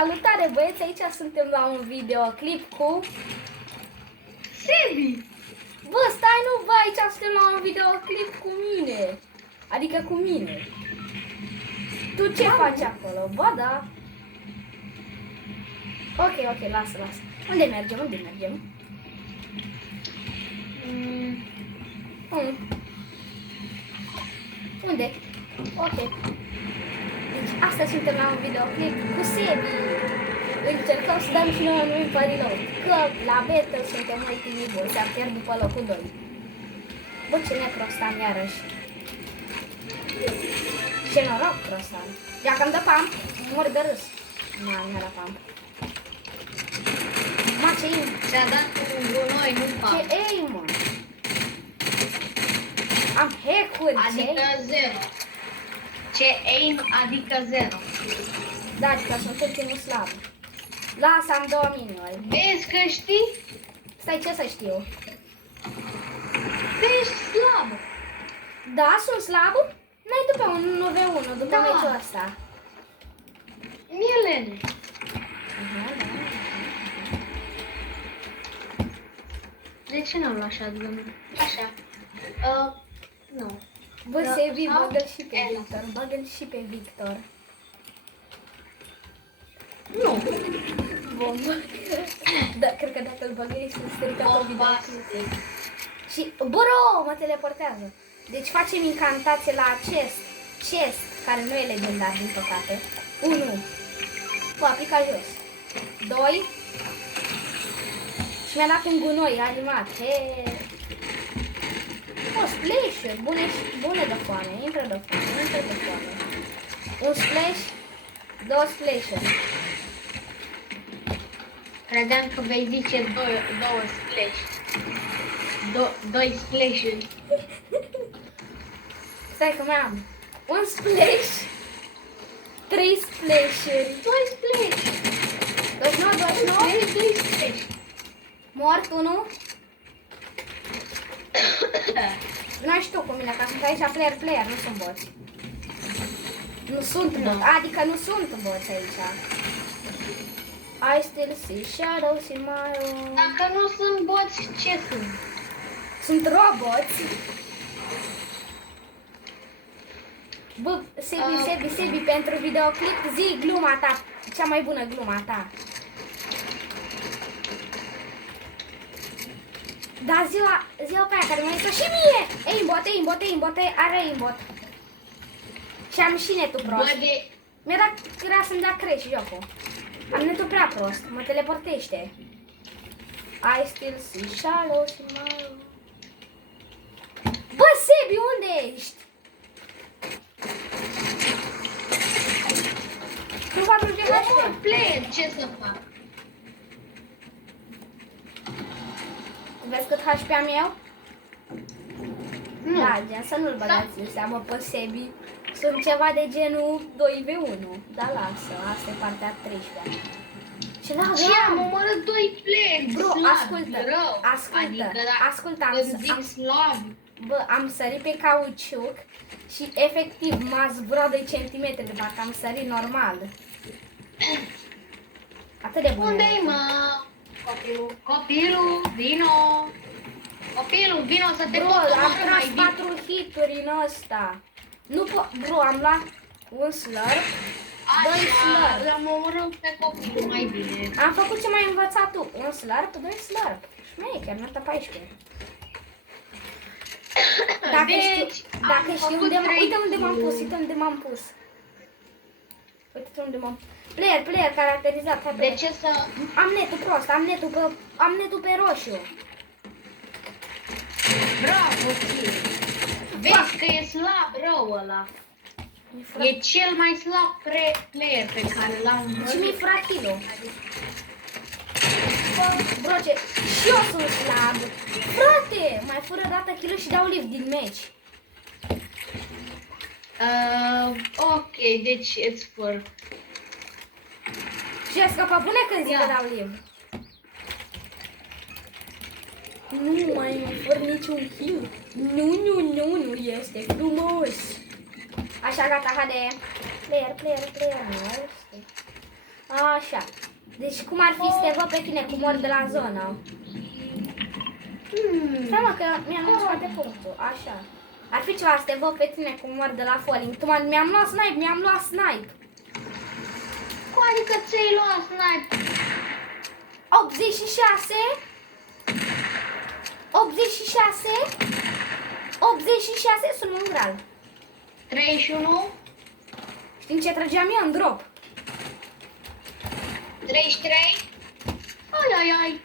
Salutare băieți, aici suntem la un videoclip cu Sebi! Bă, stai nu bă, aici suntem la un videoclip cu mine. Adică cu mine. Tu ce faci acolo? Bă, da. Ok, lasă. Unde mergem? Unde? Ok. Deci astăzi suntem la un videoclip cu Sebi. Încercăm să dăm și noi un părilor. Că la beta suntem ultimii buni. S-a pierdut pe locul 2. Bă, ce neprost am iarăși. Ce noroc prost am. Dacă îmi dă pump, mor de râs. Nu era pump. Ma, ce aim? Ți-a dat un gunoi, nu Ce aim, mă? Am hack-uri, Adică 0. Ce aim adică 0. Da, adică sunt ultimul slab. Lasă, am 2 minuri. Vezi că știi? Stai, ce să știu? Ești slab. Da, sunt slab? N-ai după un 1v1, după Da. meciul ăsta. Mie lene. De ce n-am așa, domnule? Așa. Nu. Bă, Da, Sebi, sau bagă-l și pe Ela. Victor, bagă-l și pe Victor. Nu. Bombă. Da, cred că dacă îl băgăi, sunt stricat o videoclip. Și, bro, mă teleportează. Deci facem incantație la acest chest, care nu e legendar, din păcate. 1. Bă, pica jos. 2. Și mi-a dat un gunoi animat. He. O, splash-uri, bune de foame, intră de foame. Un splash, 2 splash-uri. Credeam că vei zice două splash. Doi splash-uri. Stai că mai am. Un splash, 3 splash-uri. 2 splash. 29. 2 splash. Mort 1. Nu ești tu cu mine, că sunt aici player, nu sunt boți. Nu sunt boți, adică nu sunt boți aici. I still see shadows in my own. Dacă nu sunt boți, ce sunt? Sunt roboți. Bă, Sebi, pentru videoclip zi gluma ta, cea mai bună gluma ta. Da, ziua pe aia care mi-a zis și mie! Aimbot, are aimbot. Și am și netul prost. Bă, de... Mi-a dat, era să-mi dea crash jocul. Am netul prea prost, mă teleportește. I still see shadows in my room. Bă, Sebi, unde ești? Nu fac un Omor player, ce să fac? Vezi cât HP am eu? Nu. Da, gen, să nu-l băgați în seamă pe Sebi. Sunt ceva de genul 2v1. Da, lasă, asta e partea 13-a. Și la Ce am omorât 2 playeri Bro, slabi, ascultă, rău. ascultă, Adică, ascultă, îmi zic slabi. Bă, am sărit pe cauciuc și efectiv m-a zburat 2 centimetri de parcă am sărit normal. Atât de bun. Unde-i, mă? Copilul, vino. Copilul, vino să te Bro, pot am omorâ tras mai bine. 4 hituri în ăsta. Nu Bro, am luat un slurp, 2 slurp. L-am omorât pe copilul mai bine. Am făcut ce m-ai învățat tu. Un slurp, 2 slurp. Șmecher, nota 14. Dacă știu unde uite unde m-am pus, Uite unde m-am Player, caracterizat. De ce să... Am netul prost, am netul pe roșu. Bravo, ție. Vezi că e slab rău ăla. E cel mai slab player pe care l-am Și mi-i văzut. frachilul. Bro, ce... Și eu sunt slab. Frate, mai fură dată kill și dau lift din meci. Ok, deci îți fur. Și a scăpat bune când zic că dau lift. Nu mai făr niciun kill. Nu este frumos. Așa, gata, haide. Player, nu este. Așa. Deci cum ar fi să te văd pe tine cu mor de la zonă? Stai mă că mi-am luat foarte punctul. Așa. Ar fi ceva să te văd pe tine cu mor de la falling. Mi-am luat snipe. Cum adică ți-ai luat snipe? 86 sunt un gral. 31, Știi ce trageam eu în drop? 33. Ai.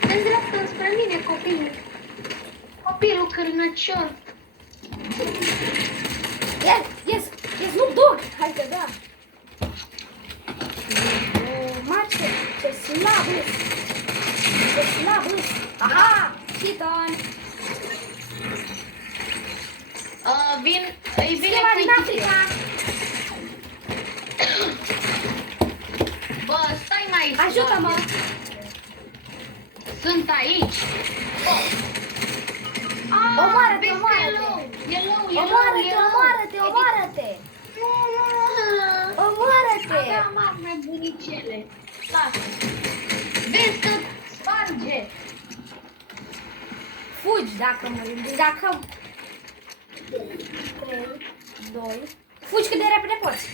Te îndreaptă spre mine copilul. Copilul cârnăcior. Yes, Snoop Dogg. Hai că da. Ce slab îs. Aha, Chiton. Îi vine Schema din cu Africa. Bă, stai mai Ajută-mă. Sunt aici. Omoară-te. Aveam arme bunicele. Lasă. Vezi că sparge. Fugi dacă mă dacă 3, 2. Fugi cât de repede poți.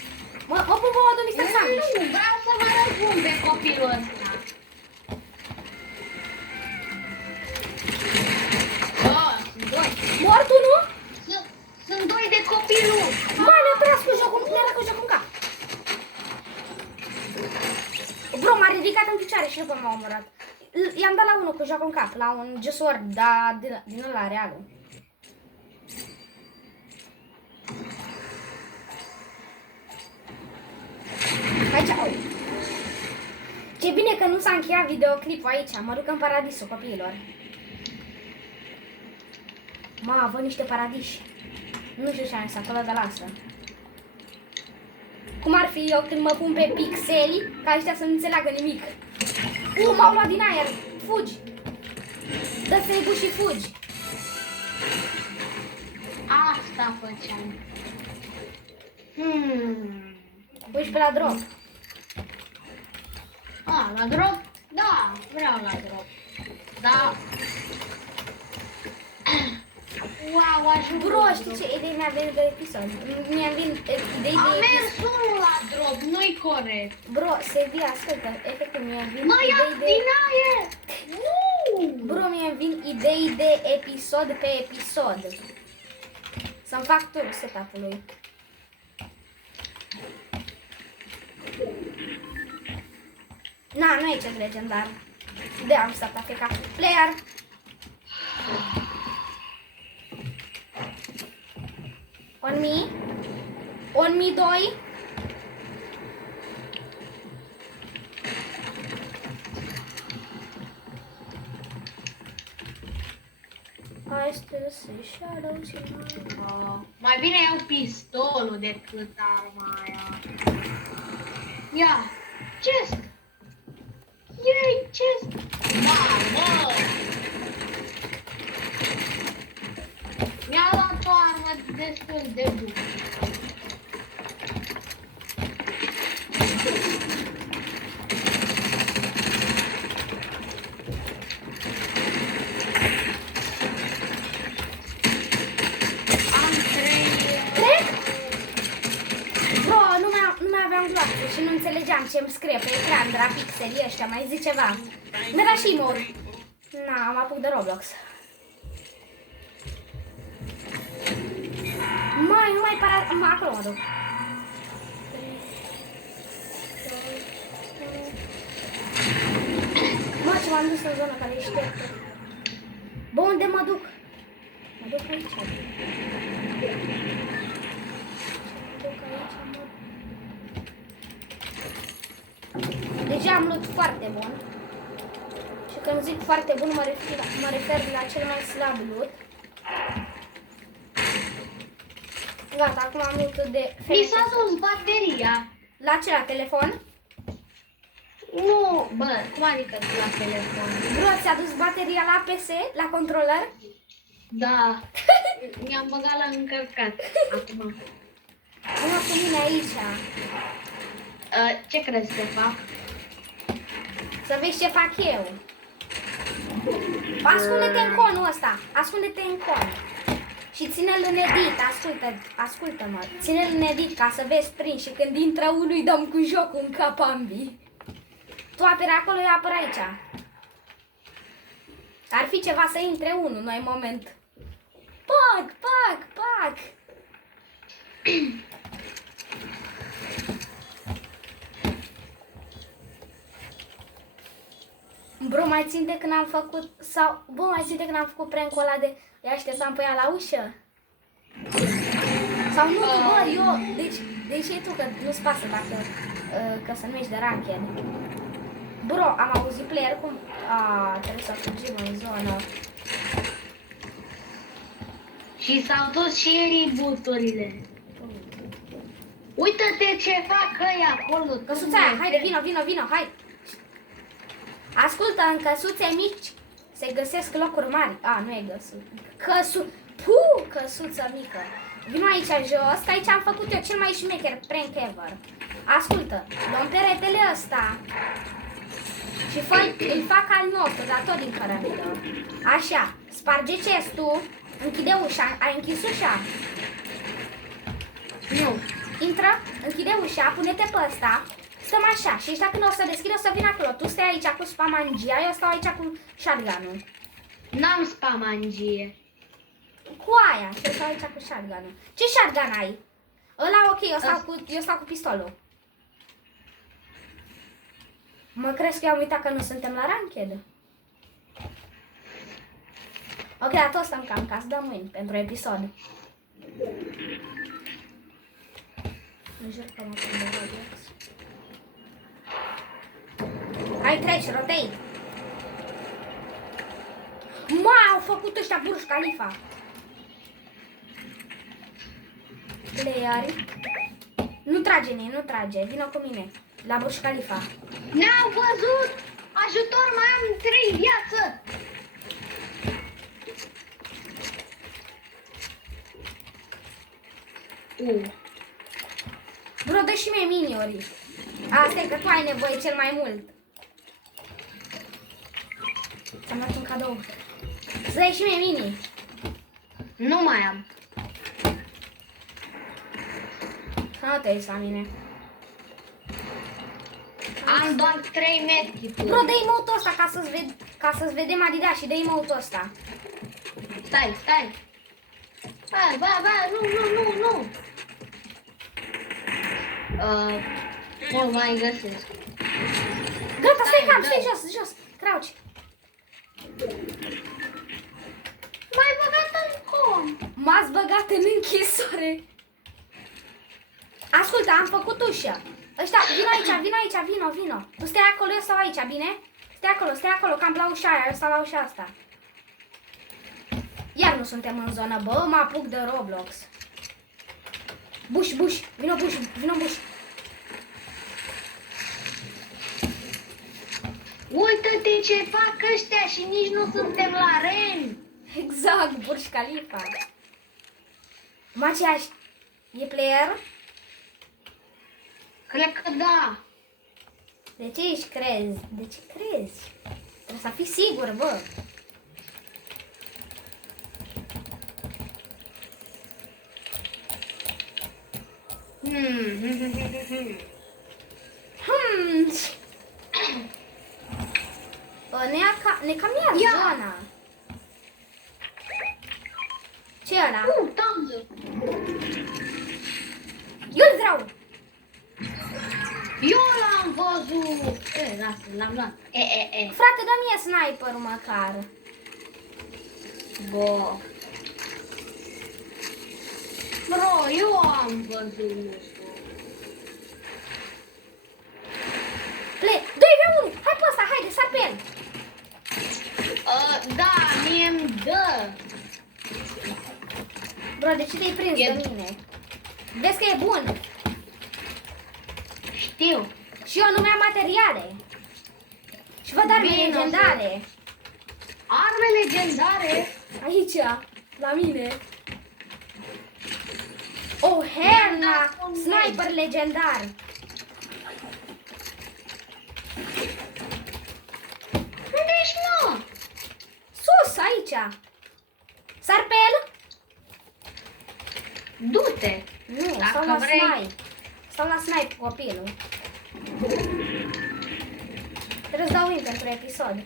Mă pun vouă de Mr. Sandwich. Nu, vreau să mă răzbun pe copilul ăsta. Bă, sunt doi. Mor tu, nu? Sunt doi de copilul. Mai ne-a tras cu jocul în cap. Bro, m-a ridicat în picioare și după m-a omorât. I-am dat la unul cu jocul în cap, la un G-Sword, dar din ăla realul. Aici, ce bine că nu s-a încheiat videoclipul aici, mă duc în paradisul copiilor. Ma, văd niște paradiși. Nu știu ce am zis acolo, dar lasă. Cum ar fi eu când mă pun pe pixeli, ca ăștia să nu înțeleagă nimic. M-au luat din aer, fugi. Dă-ți nebun și fugi. Asta făceam. Uiți pe la drop. La drop? Da, vreau la drop. Da. Wow, ajută. Bro, știi ce idei mi-a venit de episod? Mi-a venit idei Am de mers episod. unul la drop, nu-i corect. Bro, Sevi, ascultă, efectiv mi-a venit Mă ia idei de... din aer! Nu! Bro, mi-a venit idei de episod pe episod. Să-mi fac turul setup-ului. Na, nu e ce legendar. De am stat AFK. Player. On me 2. I still see shadows in my heart. Mai bine iau pistolul decât arma aia. Ia! Chest! Yay, chest! Da, bă! Mi-a luat o armă destul de bună. Am 3. Bro, nu mai aveam gloanțe și nu înțelegeam ce îmi scrie pe ecran de la pixelii ăștia, mai zi ceva. Mi-a dat și mod. Na, am apuc de Roblox. Nu mai para... Acolo mă duc. Mă, ce m-am dus în zona care e ștertă. Bă, unde mă duc? Mă duc aici. Deja am loot foarte bun. Și când zic foarte bun, mă refer la cel mai slab loot. Gata, acum am loot de... Mi s-a dus bateria. La ce, la telefon? Nu, bă, cum adică la telefon? Bro, ți-a dus bateria la PS, la controller? Da. Mi-am băgat la încărcat acum. Una cu mine aici. Ce crezi să fac? Să vezi ce fac eu. Ascunde-te în conul ăsta. Ascunde-te în con. Și ține-l în edit. Ascultă-mă. Ține-l în edit ca să vezi prins. Și când intră unul îi dăm cu jocul în cap ambii. Tu aperi acolo, eu apăr aici. Ar fi ceva să intre unul, noi moment. Pac, pac, pac. Bro, mai ținte când am făcut, sau, bă, mai ținte când am făcut prank-ul ăla de îi așteptam pe ea la ușă? Sau nu, bă, eu, deci e tu că nu-ți pasă dacă, că să nu ești de ranked. Bro, am auzit player cum, trebuie să fugim în zonă. Și s-au dus și reboot-urile. Uită-te ce fac ăia acolo. Căsuța aia, haide, vino, hai. Ascultă, în căsuțe mici se găsesc locuri mari. Nu e căsuță mică. Vino aici jos, că aici am făcut eu cel mai șmecher prank ever. Ascultă, luăm peretele ăsta și îl fac al nostru, dar tot din cărămidă. Așa, sparge chestul, închide ușa, ai închis ușa? Nu. Intră, închide ușa, pune-te pe ăsta. Stăm așa și ăștia când o să deschidă o să vină acolo. Tu stai aici cu spamangia, eu stau aici cu shotgun-ul. N-am spamangie. Cu aia, eu stau aici cu shotgun-ul. Ce shotgun ai? Ăla ok, eu stau cu pistolul. Mă crezi că eu am uitat că nu suntem la ranked? Ok, dar toți stăm cam ca să dăm win pentru episod. Nu jur că mă prind de Roblox. Hai, treci, rotate. Au făcut ăștia Burj Khalifa. Playeri. Nu trage, nu trage. Vino cu mine. La Burj Khalifa. N-am văzut! Ajutor, mai am 3 viață! Bro, dă și mie mini-ori. Asta e că tu ai nevoie cel mai mult. Ți-am dat un cadou. Să dai și mie mini. Nu mai am. Nu te uiți la mine. Am doar 3 metri. Bro, dă emote-ul ăsta ca să-ți vedem Adidas și dă emote-ul ăsta. Stai. Nu. Mă mai găsesc. Gata, stai jos. Crouch. M-ai băgat în com. M-ați băgat în închisoare. Ascultă, am făcut ușă. Ăștia, vino aici, vino. Tu stai acolo, eu stau aici, bine? Stai acolo, cam la ușa aia, eu stau la ușa asta. Iar nu suntem în zonă, bă, mă apuc de Roblox. Bush, vino Bush. Uită-te ce fac ăștia și nici nu suntem la ren. Exact, Burj Khalifa. Maciaș, e player? Cred că da. De ce ești crezi? De ce crezi? Trebuie să fii sigur, bă. Ne cam ia zona. Ce e ăla? Tanză. Eu-l vreau. Eu l-am văzut. L-am luat. Frate, dă mie sniper-ul măcar. Bă. Bro, eu am văzut. Play. 2v1. Hai pe ăsta, haide, sar pe el. Da, mie-mi dă. Bro, de ce te-ai prins de mine? Vezi că e bun. Știu. Și eu nu mi-am materiale. Și văd arme legendare. Arme legendare? Aici, la mine. Oh, Herna, sniper legendar. Du-te! Nu, Dacă stau la vrei. snipe. Stau la snipe cu copilul. Trebuie să dau win pentru episod.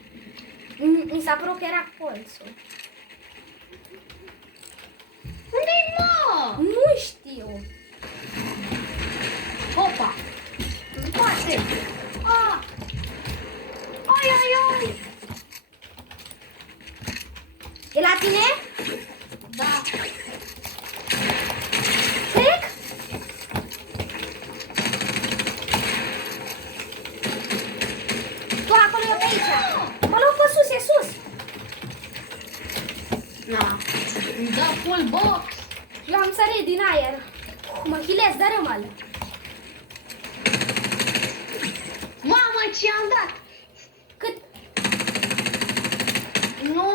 Mi s-a părut că era colțul. Unde-i, mă? Nu știu. Opa! În spate! Ah! Ai, ai, ai! E la tine? Da! Trec? Tu acolo, eu pe aici. Mă luau pe sus, e sus. Na! Îmi dă full box! Eu am sărit din aer. Mă hilez, dărâmă-l. Mamă, ce-am dat! Cât? Nu,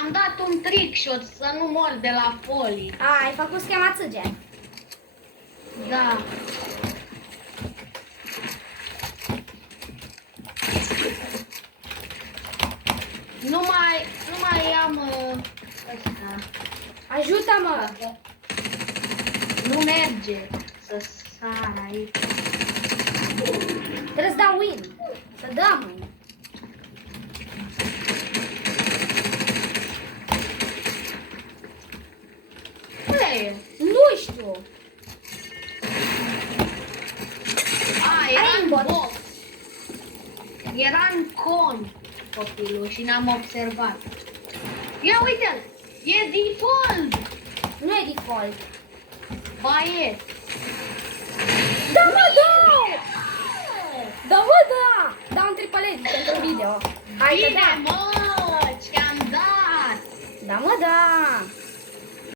am dat un trick shot să nu mor de la poli. A, ai făcut schema țâge. Da. Nu mai am ăsta. Ajută-mă. Nu merge să sar aici. Trebuie să dau win. Să dăm win. Unde e? Nu știu. A, era în Aimbot. box. Era în con copilul și n-am observat. Ia uite-l! E default! Nu e default. Ba e! Da, mă, da! Da, mă, da! Da un triple edit pentru video. Hai, Bine, da. mă! Ce-am dat! Da, mă, da!